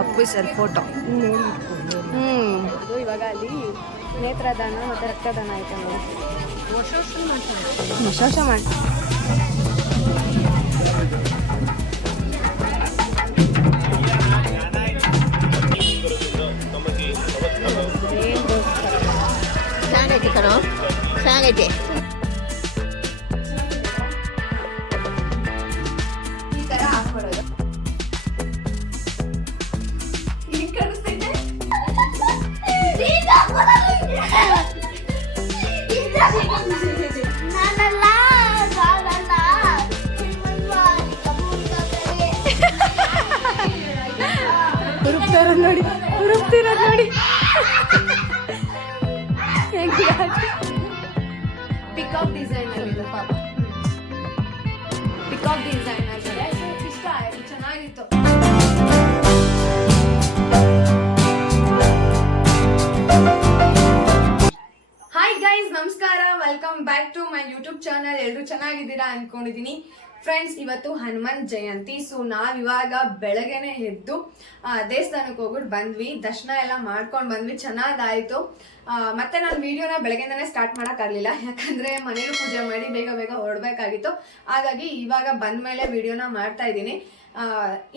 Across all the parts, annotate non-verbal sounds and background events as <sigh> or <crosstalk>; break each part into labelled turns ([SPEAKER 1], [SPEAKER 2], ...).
[SPEAKER 1] Appu sir photo ಹ್ಞೂ ಅದು ಇವಾಗ ಅಲ್ಲಿ ನೇತ್ರದಾನ ಮತ್ತು ರಕ್ತದಾನ ಆಯ್ತು ನೋಡಿ. ವರ್ಷ ವರ್ಷ ಮಾಡ್ತಾರೆ
[SPEAKER 2] ಚೆನ್ನಾಗೈತೆ ಕಣೋ. ಚೆನ್ನಾಗೈತೆ.
[SPEAKER 1] ನೋಡಿ ಹುರುಪ್ತಿರೋದು ನೋಡಿ. ಪಿಕಾಕ್ ಡಿಸೈನ್ ಅಲ್ಲಿ ಪಾಪ. ಪಿಕಾಕ್ ಡಿಸೈನ್ ಅಲ್ಲಿ ಇಷ್ಟ ಆಯಿತು? ಚೆನ್ನಾಗಿತ್ತು. ಹಾಯ್ ಗೈಸ್ ನಮಸ್ಕಾರ. Welcome back to my YouTube channel ಎಲ್ಲರೂ ಚೆನ್ನಾಗಿದ್ದೀರಾ ಅನ್ಕೊಂಡಿದೀನಿ. ಫ್ರೆಂಡ್ಸ್ ಇವತ್ತು ಹನುಮನ್ ಜಯಂತಿ ಸೊ ನಾವ್ ಇವಾಗ ಬೆಳಗ್ಗೆನೆ ಎದ್ದು ದೇವಸ್ಥಾನಕ್ಕೆ ಹೋಗ್ಬಿಟ್ಟು ಬಂದ್ವಿ. ದರ್ಶನ ಎಲ್ಲ ಮಾಡ್ಕೊಂಡು ಬಂದ್ವಿ. ಚೆನ್ನಾಗಾಯ್ತು. ಮತ್ತೆ ನಾನು ವಿಡಿಯೋನ ಬೆಳಗ್ಗೆಯಿಂದನೇ ಸ್ಟಾರ್ಟ್ ಮಾಡೋಕ್ಕಾಗಲಿಲ್ಲ ಯಾಕಂದ್ರೆ ಮನೇಲಿ ಪೂಜೆ ಮಾಡಿ ಬೇಗ ಬೇಗ ಹೊರಡಬೇಕಾಗಿತ್ತು. ಹಾಗಾಗಿ ಇವಾಗ ಬಂದ ಮೇಲೆ ವಿಡಿಯೋನ ಮಾಡ್ತಾ ಇದ್ದೀನಿ.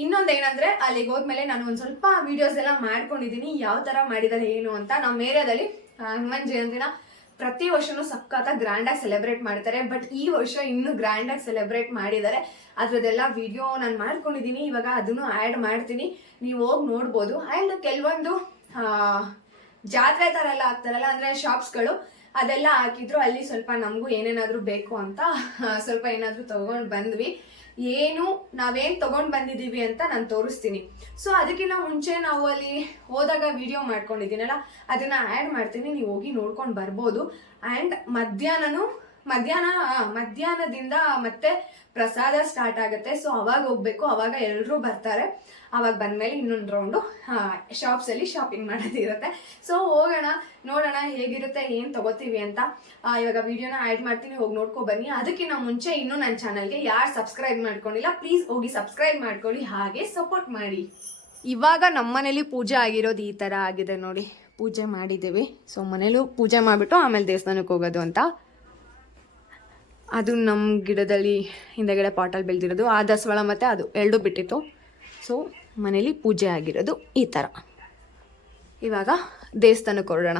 [SPEAKER 1] ಇನ್ನೊಂದು ಏನಂದ್ರೆ, ಅಲ್ಲಿಗೆ ಹೋದ್ಮೇಲೆ ನಾನು ಒಂದು ಸ್ವಲ್ಪ ವಿಡಿಯೋಸ್ ಎಲ್ಲ ಮಾಡ್ಕೊಂಡಿದ್ದೀನಿ ಯಾವ ತರ ಮಾಡಿದ್ದಾರೆ ಏನು ಅಂತ. ನಮ್ಮ ಏರಿಯಾದಲ್ಲಿ ಹನುಮನ್ ಜಯಂತಿನ ಪ್ರತಿ ವರ್ಷನೂ ಸಖತ್ತಾಗಿ ಗ್ರ್ಯಾಂಡ್ ಆಗಿ ಸೆಲೆಬ್ರೇಟ್ ಮಾಡ್ತಾರೆ ಬಟ್ ಈ ವರ್ಷ ಇನ್ನೂ ಗ್ರ್ಯಾಂಡ್ ಆಗಿ ಸೆಲೆಬ್ರೇಟ್ ಮಾಡಿದ್ದಾರೆ ಅದ್ರದ್ದೆಲ್ಲ ವಿಡಿಯೋ ನಾನು ಮಾಡ್ಕೊಂಡಿದ್ದೀನಿ ಇವಾಗ ಅದನ್ನು ಆ್ಯಡ್ ಮಾಡ್ತೀನಿ. ನೀವು ಹೋಗಿ ನೋಡ್ಬೋದು. ಆ್ಯಂಡ್ ಕೆಲವೊಂದು ಜಾತ್ರೆ ಥರ ಎಲ್ಲ ಆಗ್ತಾರಲ್ಲ, ಅಂದರೆ ಶಾಪ್ಸ್ಗಳು ಅದೆಲ್ಲ ಹಾಕಿದ್ರು, ಅಲ್ಲಿ ಸ್ವಲ್ಪ ನಮಗೂ ಏನೇನಾದರೂ ಬೇಕು ಅಂತ ಸ್ವಲ್ಪ ಏನಾದರೂ ತೊಗೊಂಡು ಬಂದ್ವಿ. ಏನು ನಾವೇನು ತಗೊಂಡು ಬಂದಿದ್ದೀವಿ ಅಂತ ನಾನು ತೋರಿಸ್ತೀನಿ. ಸೊ ಅದಕ್ಕಿಂತ ಮುಂಚೆ ನಾವು ಅಲ್ಲಿ ಹೋದಾಗ ವಿಡಿಯೋ ಮಾಡ್ಕೊಂಡಿದ್ದೀನಲ್ಲ, ಅದನ್ನ ಆ್ಯಡ್ ಮಾಡ್ತೀನಿ, ನೀವು ಹೋಗಿ ನೋಡ್ಕೊಂಡು ಬರ್ಬೋದು. ಆ್ಯಂಡ್ ಮಧ್ಯಾಹ್ನನೂ ಮಧ್ಯಾಹ್ನ ಮಧ್ಯಾಹ್ನದಿಂದ ಮತ್ತೆ ಪ್ರಸಾದ ಸ್ಟಾರ್ಟ್ ಆಗುತ್ತೆ. ಸೊ ಅವಾಗ ಹೋಗ್ಬೇಕು. ಅವಾಗ ಎಲ್ಲರೂ ಬರ್ತಾರೆ. ಅವಾಗ ಬಂದಮೇಲೆ ಇನ್ನೊಂದು ರೌಂಡು ಶಾಪ್ಸಲ್ಲಿ ಶಾಪಿಂಗ್ ಮಾಡೋದಿರುತ್ತೆ ಸೊ ಹೋಗೋಣ, ನೋಡೋಣ ಹೇಗಿರುತ್ತೆ, ಏನು ತಗೋತೀವಿ ಅಂತ. ಇವಾಗ ವಿಡಿಯೋನ ಆ್ಯಡ್ ಮಾಡ್ತೀನಿ. ಹೋಗಿ ನೋಡ್ಕೊ ಬನ್ನಿ. ಅದಕ್ಕಿಂತ ಮುಂಚೆ ಇನ್ನೂ ನನ್ನ ಚಾನಲ್ಗೆ ಯಾರು ಸಬ್ಸ್ಕ್ರೈಬ್ ಮಾಡ್ಕೊಂಡಿಲ್ಲ ಪ್ಲೀಸ್ ಹೋಗಿ ಸಬ್ಸ್ಕ್ರೈಬ್ ಮಾಡ್ಕೊಳ್ಳಿ. ಹಾಗೆ ಸಪೋರ್ಟ್ ಮಾಡಿ. ಇವಾಗ ನಮ್ಮ ಮನೇಲಿ ಪೂಜೆ ಆಗಿರೋದು ಈ ಥರ ಆಗಿದೆ ನೋಡಿ. ಪೂಜೆ ಮಾಡಿದ್ದೀವಿ. ಸೊ ಮನೇಲೂ ಪೂಜೆ ಮಾಡಿಬಿಟ್ಟು ಆಮೇಲೆ ದೇವಸ್ಥಾನಕ್ಕೆ ಹೋಗೋದು ಅಂತ. ಅದು ನಮ್ಮ ಗಿಡದಲ್ಲಿ ಹಿಂದೆಗಡೆ ಪಾಟಲ್ಲಿ ಬೆಳೆದಿರೋದು, ಆ ದಸವಾಳ ಮತ್ತು ಅದು ಎರಡು ಬಿಟ್ಟಿತ್ತು. ಸೊ ಮನೇಲಿ ಪೂಜೆ ಆಗಿರೋದು ಈ ಥರ ಇವಾಗ ದೇವಸ್ಥಾನಕ್ಕೆ ಹೊರಡೋಣ.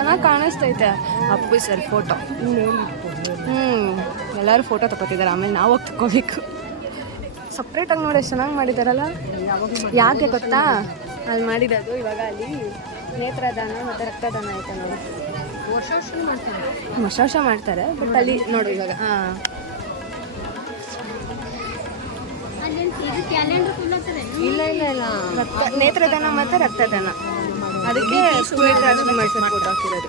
[SPEAKER 2] ಚೆನ್ನಾಗಿ
[SPEAKER 1] ಕಾಣಿಸ್ತೈತೆ. ಅಪ್ಪು ಸರ್ ಫೋಟೋ ಹ್ಞೂ ಎಲ್ಲರೂ ಫೋಟೋ ತಗೋತಿದ್ದಾರೆ. ಆಮೇಲೆ ನಾವು ಹೋಗಿ ತಗೋಬೇಕು. ಸಪ್ರೇಟಾಗಿ ನೋಡಿ ಎಷ್ಟು ಚೆನ್ನಾಗಿ ಮಾಡಿದಾರಲ್ಲ. ಯಾಕೆ ಗೊತ್ತಾ? ಅಲ್ಲಿ ಮಾಡಿರೋದು ಇವಾಗ ಅಲ್ಲಿ ನೇತ್ರದಾನ ಮತ್ತು ರಕ್ತದಾನ ಐತೆ ನೋಡಿ.
[SPEAKER 2] ವರ್ಷ ವರ್ಷ ಮಾಡ್ತಾರೆ
[SPEAKER 1] ವರ್ಷ ವರ್ಷ ಮಾಡ್ತಾರೆ ಬಟ್ ಅಲ್ಲಿ ನೋಡು ಇವಾಗ ಹಾಂ.
[SPEAKER 2] ಇಲ್ಲ ಇಲ್ಲ ಇಲ್ಲ.
[SPEAKER 1] ನೇತ್ರದಾನ ಮತ್ತು ರಕ್ತದಾನ. ಅದಕ್ಕೆ ಪುನೀತ್ ಟ್ರಾನ್ಸ್ಫರ್ ಫೋಟೋ ಹಾಕಿರೋದು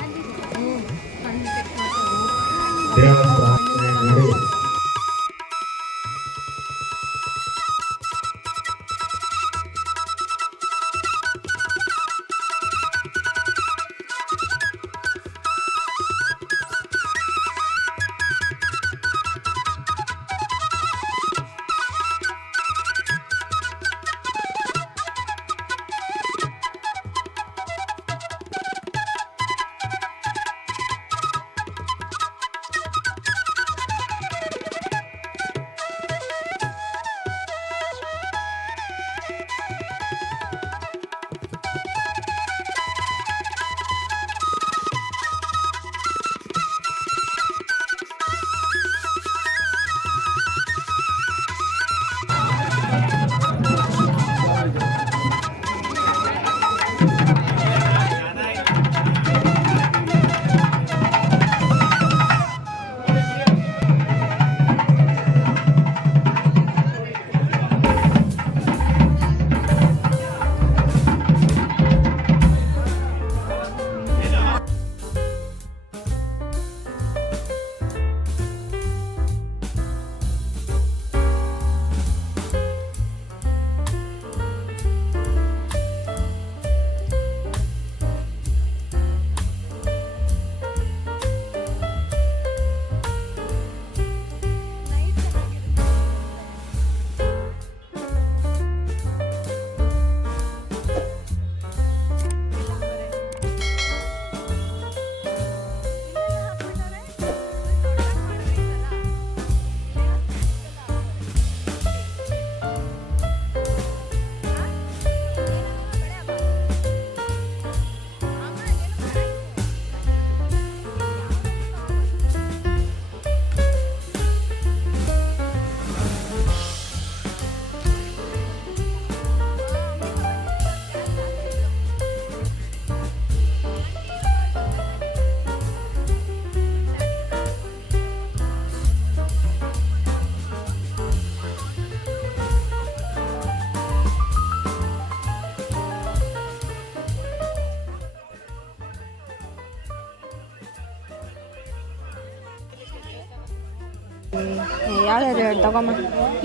[SPEAKER 1] ಎರಡು ತಗೊಮ್ಮ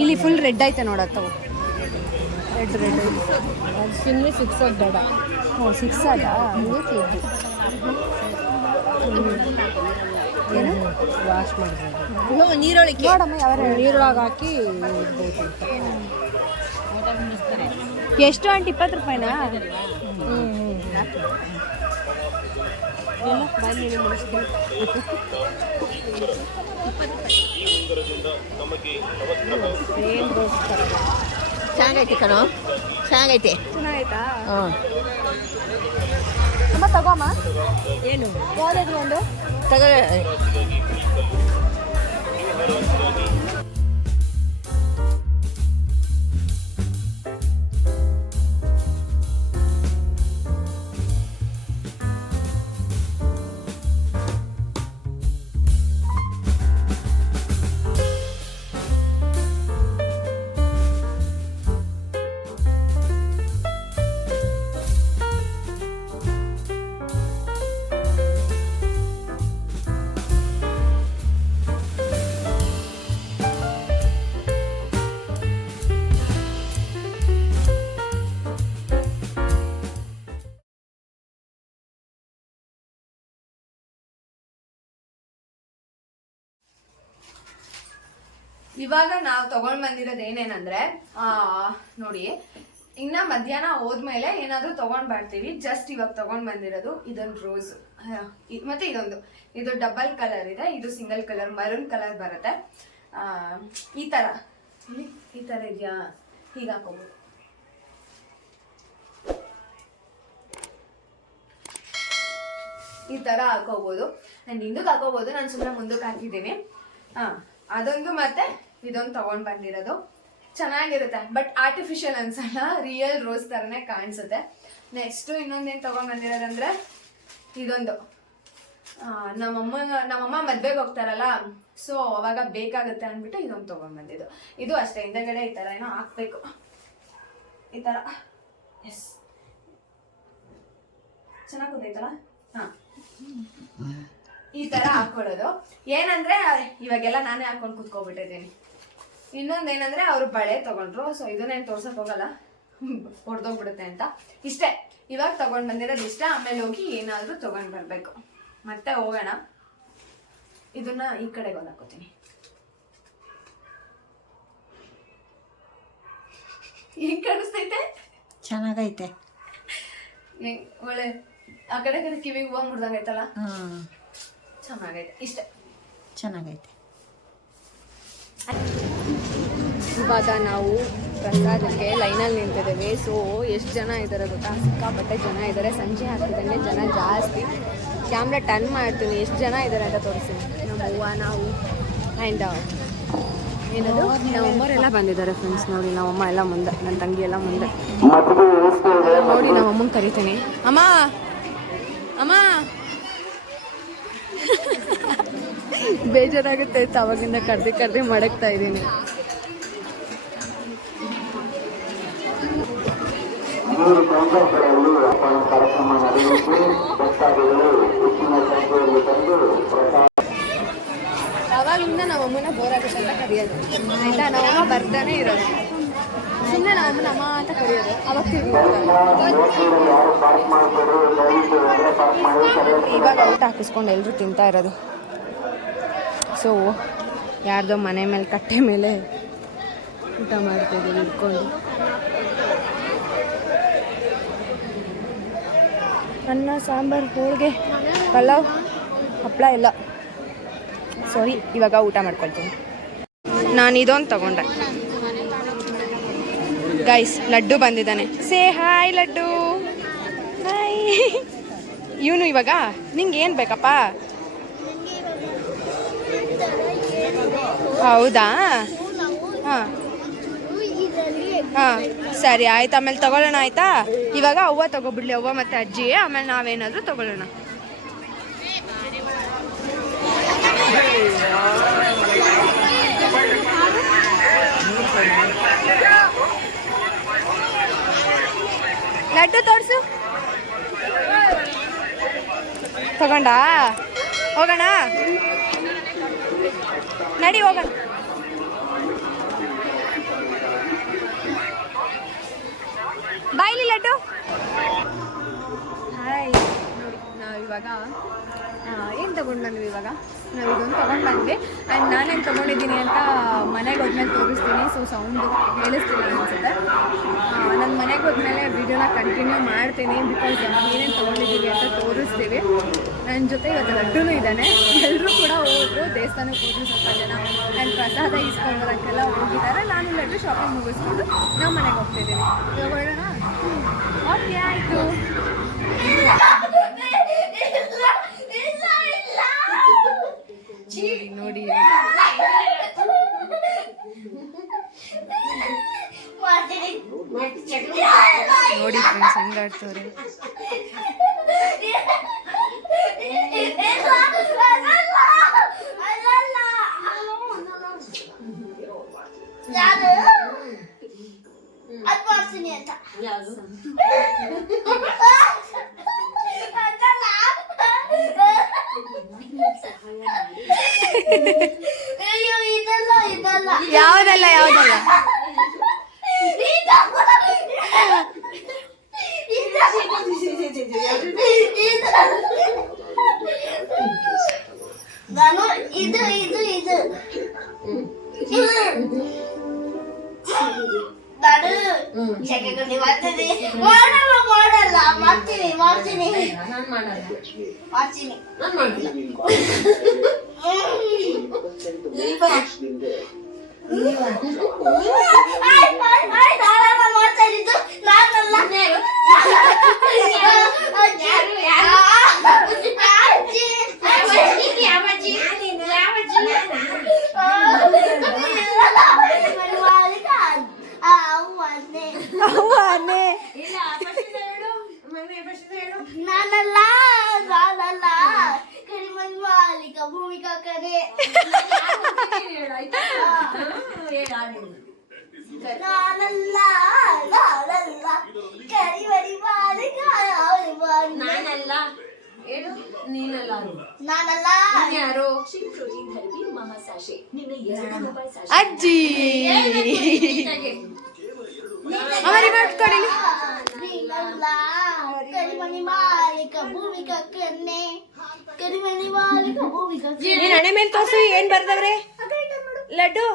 [SPEAKER 1] ಇಲ್ಲಿ ಫುಲ್ ರೆಡ್ ಐತೆ ನೋಡ ತಗೋ ರೆಡ್ ರೆಡ್
[SPEAKER 2] ಸುಮ್ಮನೆ ಸಿಕ್ಸ್ ಬೇಡ.
[SPEAKER 1] ಓ ಸಿಕ್ಸ್ ಕೇಳಿ ಏನು?
[SPEAKER 2] ವಾಶ್ ಮಾಡ್ಬೋದು. ನೀರೊಳಗೆ
[SPEAKER 1] ನೋಡಮ್ಮ ಯಾವ
[SPEAKER 2] ನೀರೊಳಗೆ ಹಾಕಿ ಅಂತ.
[SPEAKER 1] ಎಷ್ಟು ಆಂಟಿ ಇಪ್ಪತ್ತು ರೂಪಾಯಿನಾ?
[SPEAKER 2] ಹ್ಞೂ ಹ್ಞೂ ಬನ್ನಿ ಚೆನ್ನಾಗೈತೆ ಕಣೋ. ಚೆನ್ನಾಗೈತೆ.
[SPEAKER 1] ಚೆನ್ನಾಗೈತಾ?
[SPEAKER 2] ಹಾಂ.
[SPEAKER 1] ಅಮ್ಮ ತಗೋಮ್ಮ
[SPEAKER 2] ಏನು?
[SPEAKER 1] ಯಾವುದಾದ್ರು ಒಂದು?
[SPEAKER 2] ತಗೋ.
[SPEAKER 1] ಇವಾಗ ನಾವು ತಗೊಂಡ್ ಬಂದಿರೋದು ಏನೇನಂದ್ರೆ, ಆ, ನೋಡಿ, ಇನ್ನ ಮಧ್ಯಾಹ್ನ ಹೋದ್ಮೇಲೆ ಏನಾದ್ರೂ ತಗೊಂಡ್ ಬರ್ತೀವಿ. ಜಸ್ಟ್ ಇವಾಗ ತಗೊಂಡ್ ಬಂದಿರೋದು ಇದೊಂದು ರೋಸ್ ಮತ್ತೆ ಇದೊಂದು. ಇದು ಡಬಲ್ ಕಲರ್ ಇದೆ. ಇದು ಸಿಂಗಲ್ ಕಲರ್ ಮರೂನ್ ಕಲರ್ ಬರುತ್ತೆ. ಈ ತರ. ಈ ತರ ಇದೆಯಾ? ಹೀಗೆ ಹಾಕೋಬಹುದು ಈ ತರ ಹಾಕೋಬಹುದು ಅಂಡ್ ಹಿಂದಕ್ಕೆ ಹಾಕೋಬಹುದು ನಾನು ಸುಮ್ಮನೆ ಮುಂದಕ್ಕೆ ಹಾಕಿದ್ದೀನಿ. ಹಾ, ಅದೊಂದು ಮತ್ತೆ ಇದೊಂದು ತಗೊಂಡ್ ಬಂದಿರೋದು. ಚೆನ್ನಾಗಿರುತ್ತೆ. ಬಟ್ ಆರ್ಟಿಫಿಷಿಯಲ್ ಅನ್ಸಲ್ಲ ರಿಯಲ್ ರೋಸ್ ತರನೇ ಕಾಣಿಸುತ್ತೆ. ನೆಕ್ಸ್ಟ್ ಇನ್ನೊಂದೇನು ತಗೊಂಡ್ ಬಂದಿರೋದಂದ್ರೆ, ಇದೊಂದು. ನಮ್ಮಮ್ಮ ನಮ್ಮಮ್ಮ ಮದ್ವೆಗೆ ಹೋಗ್ತಾರಲ್ಲ ಸೊ ಅವಾಗ ಬೇಕಾಗುತ್ತೆ ಅಂದ್ಬಿಟ್ಟು ಇದೊಂದು ತಗೊಂಡ್ ಬಂದಿದ್ದು. ಇದು ಅಷ್ಟೇ, ಹಿಂದಗಡೆ ಈ ತರ ಏನೋ ಹಾಕ್ಬೇಕು. ಈ ತರ. ಎಸ್ ಚೆನ್ನಾಗಿ ಕೂತೈತಲ್ಲ ಹಾ. ಈ ತರ ಹಾಕ್ಕೊಳ್ಳೋದು ಏನಂದ್ರೆ, ಇವಾಗೆಲ್ಲ ನಾನೇ ಹಾಕೊಂಡು ಕುತ್ಕೊಬಿಟ್ಟಿದ್ದೀನಿ. ಇನ್ನೊಂದ್ ಏನಂದ್ರೆ ಅವ್ರು ಬಳೆ ತಗೊಂಡ್ರು. ಸೊ ಇದನ್ನೇನು ತೋರ್ಸಕ್ ಹೋಗಲ್ಲ. <laughs> ಹೊಡೆದೋಗ್ಬಿಡುತ್ತೆ ಅಂತ. ಇಷ್ಟೇ. ಇವಾಗ ತಗೊಂಡ್ ಬಂದಿರೋದು ಇಷ್ಟ. ಆಮೇಲೆ ಹೋಗಿ ಏನಾದ್ರೂ ತಗೊಂಡ್ ಬರ್ಬೇಕು. ಮತ್ತೆ ಹೋಗೋಣ. ಇದನ್ನ ಈ ಕಡೆಗೆ ಒಂದು ಹಾಕೋತೀನಿ ಹೆಂಗ್ ಕಾಣಿಸ್ತೈತೆ?
[SPEAKER 2] ಚೆನ್ನಾಗೈತೆ.
[SPEAKER 1] ಒಳ್ಳೆ ಆ ಕಡೆ ಕಡೆ ಕಿವಿಗೆ ಹೂವ ಮುಡ್ದಂಗೈತಲ್ಲ
[SPEAKER 2] ಹಾಂ
[SPEAKER 1] ಚೆನ್ನಾಗೈತೆ. ಇಷ್ಟೇ.
[SPEAKER 2] ಚೆನ್ನಾಗೈತೆ.
[SPEAKER 1] ಇವಾಗ ನಾವು ಪ್ರಸಾದಕ್ಕೆ ಲೈನಲ್ಲಿ ನಿಂತಿದ್ದೇವೆ. ಸೊ ಎಷ್ಟು ಜನ ಇದ್ದಾರೆ ಗೊತ್ತಾ? ಸಿಕ್ಕಾಪಟ್ಟೆ ಜನ ಇದ್ದಾರೆ ಸಂಜೆ ಆಗ್ತಿದ್ದಂಗೆ ಜನ ಜಾಸ್ತಿ. ಕ್ಯಾಮ್ರಾ ಟರ್ನ್ ಮಾಡ್ತೀನಿ. ಎಷ್ಟು ಜನ ಇದ್ದಾರೆ ಅಂತ ತೋರಿಸ್ತೀನಿ. ನಮ್ಮ ಅವ್ವ, ನಾವು ಆ್ಯಂಡ್ ಏನದು? ನಮ್ಮವರೆಲ್ಲ ಬಂದಿದ್ದಾರೆ ಫ್ರೆಂಡ್ಸ್ ನೋಡಿ. ನಮ್ಮಮ್ಮ ಎಲ್ಲ ಮುಂದೆ, ನನ್ನ ತಂಗಿ ಎಲ್ಲ ಮುಂದೆ. ನೋಡಿ ನಮ್ಮಮ್ಮನ ಕರಿತೀನಿ. ಅಮ್ಮ! ಅಮ್ಮ! <laughs> ಬೇಜಾರಾಗುತ್ತೆ ಅಂತ ಅವಾಗಿಂದ ಕರ್ದಿ ಕರ್ದಿ ಮಡಗ್ತಾ ಇದ್ದೀನಿ.
[SPEAKER 3] ಮೂರು ಕೌಂಟರ್ಗಳಲ್ಲಿ ಕಾರ್ಯಕ್ರಮ ನಡೆಯಿತು. ಭಕ್ತಾದಿಗಳು ಹೆಚ್ಚಿನ ಸಂಖ್ಯೆಯಲ್ಲಿ ತಂದು ಪ್ರಸಾದ
[SPEAKER 1] ಅವಾಗಿಂದ ನಮ್ಮ ಅಮ್ಮನ ಅಂತ ಕರೆಯೋದು. ಆಯ್ತಾ ಬರ್ತಾನೆ ಇರೋದು. ಸುಮ್ಮನೆ ನಮ್ಮಮ್ಮನ ಅಮ್ಮ ಅಂತ ಕರೆಯೋದು. ಅವಾಗ ಇವಾಗ ಊಟ ಹಾಕಿಸ್ಕೊಂಡು ಎಲ್ಲರೂ ತಿಂತಾ ಇರೋದು. ಸೊ ಯಾರ್ದೋ ಮನೆ ಮೇಲೆ ಕಟ್ಟೆ ಮೇಲೆ ಊಟ ಮಾಡ್ತಿದ್ದೀವಿ ಇಟ್ಕೊಂಡು ಅನ್ನ, ಸಾಂಬಾರು, ಹೋಳಿಗೆ, ಪಲಾವ್ ಹಪ್ಪಳ ಎಲ್ಲ. ಸಾರಿ, ಇವಾಗ ಊಟ ಮಾಡ್ಕೊಳ್ತೀನಿ. ನಾನು ಇದೊಂದು ತಗೊಂಡೆ. ಗೈಸ್ ಲಡ್ಡು ಬಂದಿದ್ದಾನೆ. Say hi laddu. ಹಾಯ್ ಇವನು ಇವಾಗ? ನಿಂಗೆ ಏನು ಬೇಕಪ್ಪ? ಹೌದಾ? ಹಾಂ. ಹಾಂ, ಸರಿ, ಆಯ್ತು. ಆಮೇಲೆ ತಗೊಳ್ಳೋಣ, ಆಯ್ತಾ? ಇವಾಗ ಅವ್ವ ತಗೊಬಿಡ್ಲಿ, ಅವ್ವ ಮತ್ತೆ ಅಜ್ಜಿ ಆಮೇಲೆ ನಾವೇನಾದರೂ ತಗೊಳ್ಳೋಣ. ಲಡ್ಡು ತೋರಿಸು. ತಗೊಂಡ? ಹೋಗೋಣ. ನಡಿ, ಹೋಗೋಣ. ಹಾಯ್ ನೋಡಿ, ನಾವು ಇವಾಗ ಏನು ತೊಗೊಂಡು ಬಂದ್ವಿ ಇವಾಗ? ನಾವು ಇದೊಂದು ತೊಗೊಂಡು ಬಂದ್ವಿ. ಆ್ಯಂಡ್ ನಾನೇನು ತೊಗೊಂಡಿದ್ದೀನಿ ಅಂತ ಮನೆಗೆ ಹೋದ್ಮೇಲೆ ತೋರಿಸ್ತೀನಿ. ಸೊ ಸೌಂಡು ಕೇಳಿಸ್ತಿಲ್ಲ ಅನಿಸುತ್ತೆ. ನನ್ನ ಮನೆಗೆ ಹೋದ್ಮೇಲೆ ವಿಡಿಯೋನ ಕಂಟಿನ್ಯೂ ಮಾಡ್ತೀನಿ ಬಿಕಾಸ್ ಏನೇನು ತೊಗೊಂಡಿದ್ದೀವಿ ಅಂತ ತೋರಿಸ್ತೀವಿ. ನನ್ನ ಜೊತೆ ಇವತ್ತು ಲಡ್ಡೂ ಇದ್ದಾನೆ. ಎಲ್ಲರೂ ಕೂಡ ಹೋದ್ರು. ದೇವಸ್ಥಾನಕ್ಕೆ ಹೋದ್ರು ಸ್ವಲ್ಪ ಜನ. ಆ್ಯಂಡ್ ಪ್ರಸಾದ ಇಸ್ಕೊಂಡು ಬರೋಕ್ಕೆಲ್ಲ ಹೋಗಿದ್ದಾರೆ. ನಾನು ಲಡ್ಡು ಶಾಪಿಂಗ್ ಮುಗಿಸ್ಕೊಂಡು ನಾವು ಮನೆಗೆ ಹೋಗ್ತಿದ್ದೀನಿ ಇವಾಗ ಆಯಿತು ನೋಡಿ ನೋಡಿ ಫ್ರೆಂಡ್ಸ್ ಹೆಂಗ್ ಆಡ್ತವ್ರೆ
[SPEAKER 4] ಯಾರು ಅದ್ ಮಾಡ್ತೀನಿ ಅಂತ ಅಯ್ಯೋ ಕರೆ ನಾನಲ್ಲ. ನಾನಲ್ಲ
[SPEAKER 2] ಹೇಳು ನೀನಲ್ಲ.
[SPEAKER 4] ನಾನಲ್ಲ
[SPEAKER 2] ಯಾರು?
[SPEAKER 1] ಅಜ್ಜಿ. ಅವರಿಗೆ ಮಾಡ್ಕೊಳ್ಳಿ
[SPEAKER 4] ನೀನಲ್ಲ. ಕರಿಮಣಿ ಮಾಲೀಕ ಭೂಮಿಕಾ ಕನ್ನೆ ಕರಿಮಣಿ ಮಾಲೀಕ ಭೂಮಿಕಾ
[SPEAKER 1] ನೀನ್ ಹಣೆ ಮೇಲೆ ತೋರ್ಸು ಏನ್ ಬರ್ದವ್ರೆ ಲಡ್ಡು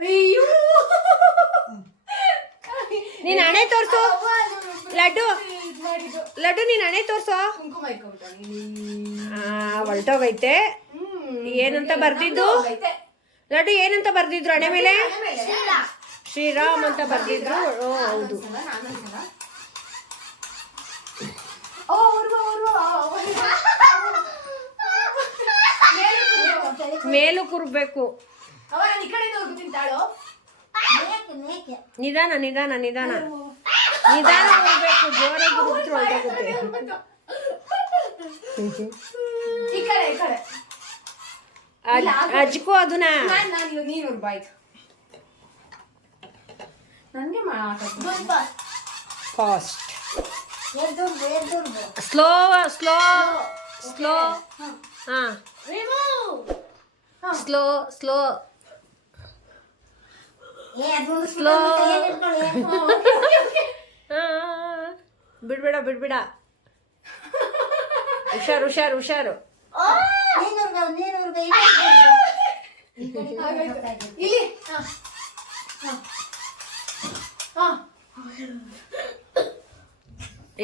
[SPEAKER 1] ಅಯ್ಯೋ ನೀನ್ ಹಣೆ ತೋರ್ಸು ಲಡ್ಡು ಲಡ್ಡು ನೀನ್ ಹಣೆ ತೋರ್ಸು ಹೊಲ್ಟೋಗೈತೆ ಏನಂತ ಬರ್ದಿದ್ದು ಲಡ್ಡು ಏನಂತ ಬರ್ದಿದ್ರು ಹಣೆ ಮೇಲೆ? ಶ್ರೀರಾಮ್ ಅಂತ ಬರ್ದಿದ್ರು. ಓ ಹೌದು. ಮೇಲು ಕುರ್ಬೇಕು. ನಿಧಾನ ನಿಧಾನ ನಿಧಾನ. ನಿಧಾನ ಕುರ್ಬೇಕು ಜೋರಾಗಿ ಉರಿದ್ರೆ ಅಂತ
[SPEAKER 5] ಈ ಕಡೆ ಈ ಕಡೆ.
[SPEAKER 1] ಅಜ್- ಅಜ್ಕೋ ಅದನ್ನ
[SPEAKER 5] ನಾನ್ ಬಾಯ್ತು ನನಗೆ
[SPEAKER 1] ಫಾಸ್ಟ್ ಸ್ಲೋ ಸ್ಲೋ ಸ್ಲೋ ಹಾಂ. ಸ್ಲೋ ಸ್ಲೋ ಸ್ಲೋ ಬಿಡ್ಬೇಡ ಬಿಡ್ಬೇಡ. <laughs> ಹುಷಾರು ಹುಷಾರು ಹುಷಾರು.
[SPEAKER 5] ಇಲ್ಲಿ. ಹ. ಹ.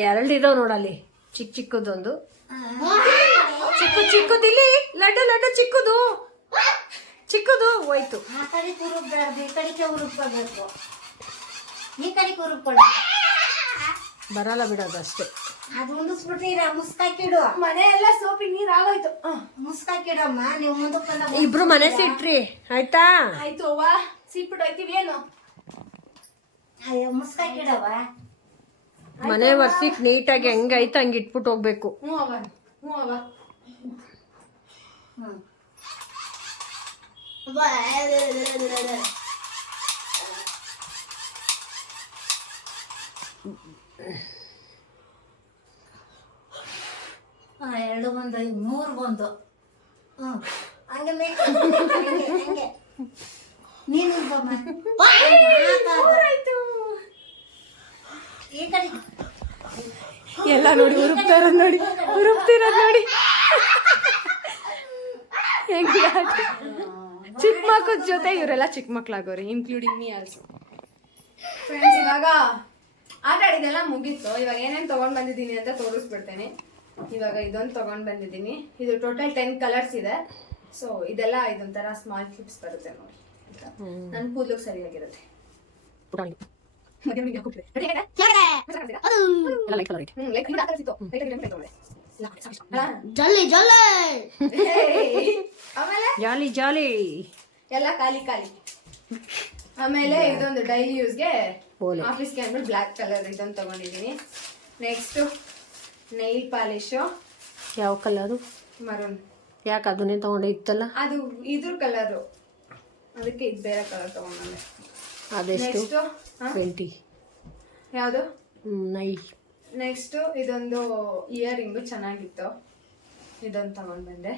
[SPEAKER 1] ಎರಡು ಇದಾವ್ ನೋಡಲ್ಲಿ ಚಿಕ್ಕ ಚಿಕ್ಕದೊಂದು. ಚಿಕ್ಕ ಚಿಕ್ಕದು ಇಲ್ಲಿ. ಲಡ್ಡು ಲಡ್ಡು ಚಿಕ್ಕದು. ಚಿಕ್ಕದು. ಹೋಯ್ತು.
[SPEAKER 2] ಆ ಕಡೆ ಕುರುಬ್ಬಾರ್ದು ಈ ಕಡೆಗೆ ಉರುಬ್ಕೋಬೇಕು ಈ ಕಡೆ ಕುರುಬ್ಕೊಳ್ಳಿ
[SPEAKER 1] ಬರಲ್ಲ ಬಿಡೋದು ಅಷ್ಟೇ.
[SPEAKER 2] ಅದು ಉಳಿಸ್ಬಿಟ್ಟಿರ ಮುಸ್ಕಾಕಿಡು.
[SPEAKER 5] ಮನೆ ಎಲ್ಲ ಸೋಪಿ ನೀರ್ ಆಗೋಯ್ತು ಹ.
[SPEAKER 2] ಮುಸ್ಕಾಕಿಡಮ್ಮ. ನೀವು ಮುಂದಕ್ಕೆ
[SPEAKER 1] ಇಬ್ರು ಮನೆ ಸಿಟ್ರಿ. ಆಯ್ತಾ?
[SPEAKER 5] ಆಯ್ತು ಅವ್ವ ಸಿಟ್ಬಿಟ್ಟು ಹೋಯ್ತೀವಿ ಏನು?
[SPEAKER 2] ಅಯ್ಯೋ ಮುಸ್ಕಾಕಿಡವ
[SPEAKER 1] ಮನೆ ವರ್ಸಿಕ್ ನೀಟಾಗಿ ಹೆಂಗೈತೆ ಹಂಗೆ ಇಟ್ಬಿಟ್ಟು ಹೋಗ್ಬೇಕು.
[SPEAKER 5] ಹ್ಞೂ ಅವ್ವ ಹ್ಞೂ ಅವ್ವ.
[SPEAKER 4] ಹಾ ಎರಡು ಬಂದು ಮೂರು ಬಂದು ಹ್ಞೂ ಹಂಗೆ ಬೇಕು ಹಂಗೆ ಹಂಗೆ. ನೀನು ಬಮ್ಮ ಈ ಕಡೆ.
[SPEAKER 1] ಎಲ್ಲ ನೋಡಿ ಹುರುಪ್ತಾರ ನೋಡಿ ಹುರುಪ್ತಿರೋದ್ ನೋಡಿ. ಹೆಂಗೆ ಚಿಕ್ಕ ಮಕ್ಕಳ ಜೊತೆ ಇವರೆಲ್ಲ ಚಿಕ್ಕ ಮಕ್ಕಳಾಗೋರಿ ಇನ್ಕ್ಲೂಡಿಂಗ್ ಮೀ ಆಲ್ಸೋ ಫ್ರೆಂಡ್ಸ್ ಇವಾಗ ಆಟ ಆಡಿದೆಲ್ಲ ಮುಗೀತು. ಇವಾಗ ಏನೇನು ತಗೊಂಡ್ ಬಂದಿದ್ದೀನಿ ಅಂತ ತೋರಿಸ್ಬಿಡ್ತೇನೆ. ಇವಾಗ ಇದೊಂದು ತಗೊಂಡ್ ಬಂದಿದ್ದೀನಿ. ಇದು ಟೋಟಲ್ ಟೆನ್ ಕಲರ್ಸ್ ಇದೆ. ಸೊ ಇದೆಲ್ಲ ಇದೊಂಥರ ಸ್ಮಾಲ್ ಕ್ಲಿಪ್ಸ್ ಬರುತ್ತೆ ನೋಡಿ. ನನ್ನ ಕೂದಲು ಸರಿಯಾಗಿರುತ್ತೆ.
[SPEAKER 2] ಜಾಲಿ ಜಾಲಿ
[SPEAKER 1] ಎಲ್ಲ ಖಾಲಿ ಖಾಲಿ. ಆಮೇಲೆ ಇದೊಂದು ಡೈಲಿ ಯೂಸ್ಗೆ. ಆಫೀಸ್ಗೆ ಅಂದ್ಬಿಟ್ಟು ಬ್ಲ್ಯಾಕ್ ಕಲರ್ ಇದೊಂದು ತಗೊಂಡಿದ್ದೀನಿ. ನೆಕ್ಸ್ಟ್ ನೈಲ್ ಪಾಲಿಶು
[SPEAKER 2] ಯಾವ ಕಲರು
[SPEAKER 1] ಮರೂನ್.
[SPEAKER 2] ಯಾಕೆ ಅದನ್ನೇ ತಗೊಂಡೆ ಇತ್ತಲ್ಲ?
[SPEAKER 1] ಅದು ಇದ್ರ ಕಲರು ಅದಕ್ಕೆ ಇದು ಬೇರೆ ಕಲರ್ ತಗೊಂಡೆ
[SPEAKER 2] ಅದೆಷ್ಟು? ಟ್ವೆಂಟಿ
[SPEAKER 1] ಯಾವುದು?
[SPEAKER 2] ನೈ.
[SPEAKER 1] ನೆಕ್ಸ್ಟ್ ಇದೊಂದು ಇಯರಿಂಗು ಚೆನ್ನಾಗಿತ್ತು. ಇದೊಂದು ತಗೊಂಡೆ ಬಂದೆ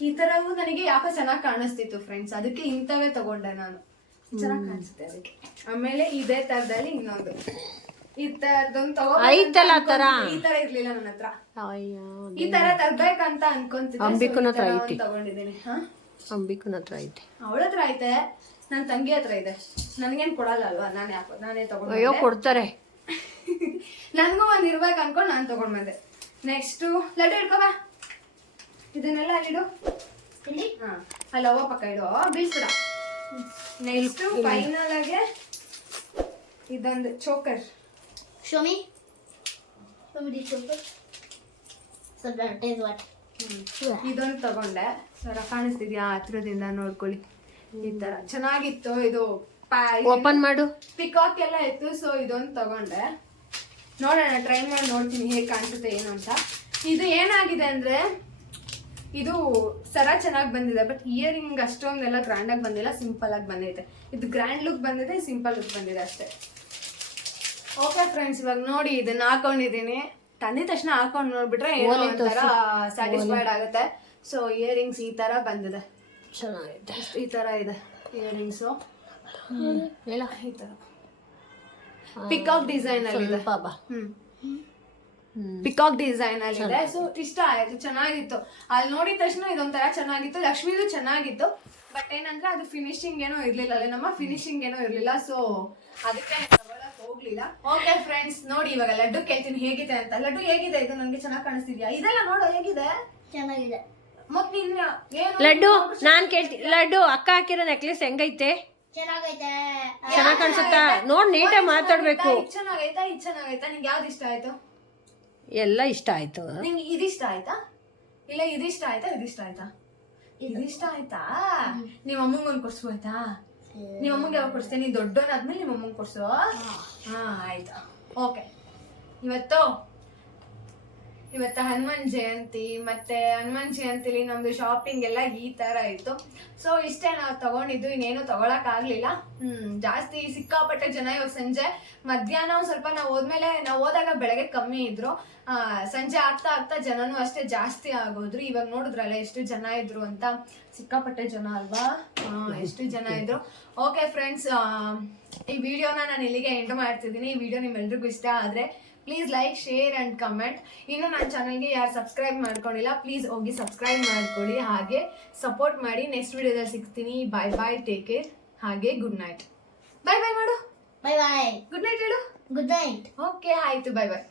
[SPEAKER 1] ಈ ತರವು ನನಗೆ ಯಾಕೋ ಚೆನ್ನಾಗಿ ಕಾಣಿಸ್ತಿತ್ತು ಫ್ರೆಂಡ್ಸ್ ಅದಕ್ಕೆ ಇಂಥವೇ ತಗೊಂಡೆ ನಾನು. ಚೆನ್ನಾಗಿ ಕಾಣಿಸುತ್ತೆ ಅದಕ್ಕೆ. ಆಮೇಲೆ ಇದೇ ತರದಲ್ಲಿ ಇನ್ನೊಂದು. ಈ ತರದೊಂದು
[SPEAKER 2] ಐತಲ್ಲ ಆ ತರ?
[SPEAKER 1] ಈ ತರ ಇರ್ಲಿಲ್ಲ ನನ್ನ ಹತ್ರ.
[SPEAKER 2] ಅಯ್ಯೋ
[SPEAKER 1] ಈ ತರ ತರ್ಬೇಕಂತ ಅನ್ಕೊಂತಿದ್ದೆ
[SPEAKER 2] ಅಂಬಿಕನ ಹತ್ರ ಐತಿ.
[SPEAKER 1] ತಗೊಂಡಿದ್ದೀನಿ. ಹಾ?
[SPEAKER 2] ಅಂಬಿಕನ ಹತ್ರ ಐತೆ.
[SPEAKER 1] ಅವಳ ಹತ್ರ ಐತೆ ನನ್ನ ತಂಗಿ ಹತ್ರ ಇದೆ. ನನ್ಗೇನ್ ಕೊಡಲ್ಲ ಅಲ್ವಾ ನಾನು ಯಾಕೋ ನಾನೇ ತಗೊಂಡು
[SPEAKER 2] ಅಯ್ಯೋ ಕೊಡ್ತಾರೆ. <laughs>
[SPEAKER 1] ನನ್ಗೂ ಒಂದ್ ಇರ್ಬೇಕು ಅನ್ಕೊಂಡು ನಾನು ತಗೊಂಡ್ ಬಂದೆ. ನೆಕ್ಸ್ಟ್ ಲಡ್ಡು ಇಡ್ಕೋ ಬಾ. ಇದನ್ನೆಲ್ಲ ಅಲ್ಲಿಡು
[SPEAKER 4] ಇಲ್ಲಿ?
[SPEAKER 1] ಹಾ ಅಲ್ಲಿ ಅವ್ವ ಪಕ್ಕ ಇಡು. ಬೀಳ್ಸ್ಬಿಡ. ನೆಕ್ಸ್ಟ್ ಫೈನಲ್ ಆಗಿ ಇದೊಂದು ಚೋಕರ್
[SPEAKER 4] ಶೋಮಿ do ಡಿ So that is ವಾಟ್
[SPEAKER 1] ಇದೊಂದು ತಗೊಂಡೆ. ಸರ ಕಾಣಿಸ್ತಿದ್ಯಾ? ಹತ್ರದಿಂದ ನೋಡ್ಕೊಳ್ಳಿ. ಈ ತರ. ಚೆನ್ನಾಗಿತ್ತು. ಇದು
[SPEAKER 2] ಓಪನ್ ಮಾಡು.
[SPEAKER 1] ಪಿಕಾಕ್ ಎಲ್ಲ ಇತ್ತು ಸೊ ಇದೊಂದು ತಗೊಂಡೆ. ನೋಡೋಣ ಟ್ರೈ ಮಾಡಿ ನೋಡ್ತೀನಿ ಹೇಗೆ ಕಾಣಿಸುತ್ತೆ ಏನು ಅಂತ. ಇದು ಏನಾಗಿದೆ ಅಂದ್ರೆ ಇದು ಸರ ಚೆನ್ನಾಗಿ ಬಂದಿದೆ ಬಟ್ ಇಯರಿಂಗ್ ಅಷ್ಟೊಂದೆಲ್ಲ ಗ್ರ್ಯಾಂಡ್ ಆಗಿ ಬಂದಿಲ್ಲ ಸಿಂಪಲ್ ಆಗಿ ಬಂದೈತೆ ಇದು ಗ್ರ್ಯಾಂಡ್ ಲುಕ್ ಬಂದಿದೆ ಸಿಂಪಲ್ ಲುಕ್ ಬಂದಿದೆ ಅಷ್ಟೇ. ಓಕೆ ಫ್ರೆಂಡ್ಸ್ ಇವಾಗ ನೋಡಿ ಇದನ್ನ ಹಾಕೊಂಡಿದೀನಿ ತಂದಿದ ತಕ್ಷಣ ಹಾಕೊಂಡು ನೋಡ್ಬಿಟ್ರೆ ಏನೋ ಒಂಥರ ಸ್ಯಾಟಿಸ್ಫೈಡ್ ಆಗುತ್ತೆ. ಸೊ ಇಯರಿಂಗ್ಸ್ ಈ ತರ ಬಂದಿದೆ.
[SPEAKER 2] ಚೆನ್ನಾಗಿದೆ
[SPEAKER 1] ಈ ತರ ಇದೆ ಇಯರಿಂಗ್ಸು
[SPEAKER 2] ಹೇಳ.
[SPEAKER 1] ಈ ತರ. ಪಿಕಾಕ್ ಡಿಸೈನ್ ಅಲ್ಲಿ
[SPEAKER 2] ಬಾ.
[SPEAKER 1] ಹ್ಮ್. ಪಿಕಾಕ್ ಡಿಸೈನ್ ಅಲ್ಲಿ ಇದೆ. ಸೊ ಇಷ್ಟ ಆಯ್ತು ಚೆನ್ನಾಗಿತ್ತು. ಅಲ್ಲಿ ನೋಡಿದ ತಕ್ಷಣ ಇದೊಂಥರ ಚೆನ್ನಾಗಿತ್ತು. ಲಕ್ಷ್ಮಿದು ಚೆನ್ನಾಗಿತ್ತು. ಬಟ್ ಏನಂದ್ರೆ ಅದು ಫಿನಿಶಿಂಗ್ ಏನೋ ಇರ್ಲಿಲ್ಲ. ಅಲ್ಲಿ ನಮ್ಮ ಫಿನಿಶಿಂಗ್ ಏನೋ ಇರ್ಲಿಲ್ಲ. ಸೊ ಅದಕ್ಕೆ ಹೋಗ್ಲಿಲ್ಲ. ಓಕೆ ಫ್ರೆಂಡ್ಸ್ ನೋಡಿ ಇವಾಗ ಲಡ್ಡು ಕೇಳ್ತೀನಿ ಹೇಗಿದೆ ಅಂತ. ಲಡ್ಡು ಹೇಗಿದೆ? ಇದು ನನಗೆ ಚೆನ್ನಾಗಿ ಕಾಣಿಸ್ತಿದ್ಯಾ? ಇದೆಲ್ಲ ನೋಡು ಹೇಗಿದೆ?
[SPEAKER 4] ಚೆನ್ನಾಗಿದೆ.
[SPEAKER 1] ಮತ್ ನಿನ್ನ ಏನು?
[SPEAKER 2] ಲಡ್ಡು ನಾನ್ ಕೇಳ್ತೀನಿ ಲಡ್ಡು ಅಕ್ಕ ಹಾಕಿರೋ ನೆಕ್ಲೆಸ್ ಹೆಂಗೈತೆ?
[SPEAKER 4] ಚೆನ್ನಾಗೈತೆ.
[SPEAKER 2] ಚೆನ್ನಾಗಿ ಕಾಣಿಸುತ್ತಾ? ನೋಡ್ ನೀಟಾಗಿ ಮಾತಾಡ್ಬೇಕು.
[SPEAKER 1] ಇದು ಚೆನ್ನಾಗೈತಾ? ಇದು ಚೆನ್ನಾಗೈತಾ? ನಿಂಗೆ ಯಾವ್ದು ಇಷ್ಟ ಆಯ್ತು?
[SPEAKER 2] ಎಲ್ಲ ಇಷ್ಟ ಆಯ್ತು.
[SPEAKER 1] ನಿಂಗೆ ಇದಿಷ್ಟ ಆಯ್ತಾ? ಇಲ್ಲ ಇದಿಷ್ಟ ಆಯ್ತಾ? ಇದಿಷ್ಟ ಆಯ್ತಾ? ಇದಿಷ್ಟ ಆಯ್ತಾ? ನಿಮ್ಮ ಅಮ್ಮಂಗೆ ಒಂದು ಕೊಡ್ಸು ಆಯ್ತಾ ನಿಮ್ಮ ಅಮ್ಮಂಗೆ ಯಾವಾಗ ಕೊಡ್ಸ್ತೇನೆ ನೀನು ದೊಡ್ಡವನಾದ್ಮೇಲೆ ನಿಮ್ಮ ಅಮ್ಮಂಗೆ ಕೊಡ್ಸು. ಹಾ. ಆಯ್ತಾ. ಓಕೆ ಇವತ್ತು ಇವತ್ತು ಹನುಮಾನ್ ಜಯಂತಿ, ಮತ್ತೆ ಹನುಮಾನ್ ಜಯಂತಿಲಿ ನಮ್ದು ಶಾಪಿಂಗ್ ಎಲ್ಲ ಈ ತರ ಇತ್ತು. ಸೊ ಇಷ್ಟೇ ನಾವು ತಗೊಂಡಿದ್ದು, ಇನ್ನೇನು ತಗೊಳಕ್ ಆಗ್ಲಿಲ್ಲ. ಹ್ಮ್, ಜಾಸ್ತಿ ಸಿಕ್ಕಾಪಟ್ಟೆ ಜನ ಇವಾಗ ಸಂಜೆ, ಮಧ್ಯಾಹ್ನ ಸ್ವಲ್ಪ ನಾವು ಹೋದ್ಮೇಲೆ, ನಾವು ಹೋದಾಗ ಬೆಳಗ್ಗೆ ಕಮ್ಮಿ ಇದ್ರು. ಸಂಜೆ ಆಗ್ತಾ ಆಗ್ತಾ ಜನನು ಅಷ್ಟೇ ಜಾಸ್ತಿ ಆಗೋದ್ರು. ಇವಾಗ ನೋಡಿದ್ರಲ್ಲ ಎಷ್ಟು ಜನ ಇದ್ರು ಅಂತ. ಸಿಕ್ಕಾಪಟ್ಟೆ ಜನ ಅಲ್ವಾ? ಎಷ್ಟು ಜನ ಇದ್ರು. ಓಕೆ ಫ್ರೆಂಡ್ಸ್ ಈ ವಿಡಿಯೋನ ನಾನು ಇಲ್ಲಿಗೆ ಎಂಟು ಮಾಡ್ತಿದ್ದೀನಿ. ಈ ವಿಡಿಯೋ ನಿಮ್ಮೆಲ್ರಿಗೂ ಇಷ್ಟ ಆದ್ರೆ please like share and comment ಇನ್ನು ನನ್ನ ಚಾನಲ್ಗೆ ಯಾರು ಸಬ್ಸ್ಕ್ರೈಬ್ ಮಾಡ್ಕೊಂಡಿಲ್ಲ ಪ್ಲೀಸ್ ಹೋಗಿ ಸಬ್ಸ್ಕ್ರೈಬ್ ಮಾಡ್ಕೊಳ್ಳಿ. ಹಾಗೆ ಸಪೋರ್ಟ್ ಮಾಡಿ. ನೆಕ್ಸ್ಟ್ ವಿಡಿಯೋದಲ್ಲಿ ಸಿಗ್ತೀನಿ. ಬಾಯ್ ಬಾಯ್ ಟೇಕ್ ಕೇರ್ ಹಾಗೆ ಗುಡ್ ನೈಟ್ ಬಾಯ್ ಬಾಯ್ ಮಾಡು.
[SPEAKER 4] ಬಾಯ್ ಬಾಯ್
[SPEAKER 1] ಗುಡ್ ನೈಟ್ ಹೇಳು.
[SPEAKER 4] ಗುಡ್ ನೈಟ್
[SPEAKER 1] ಓಕೆ ಆಯಿತು. Bye bye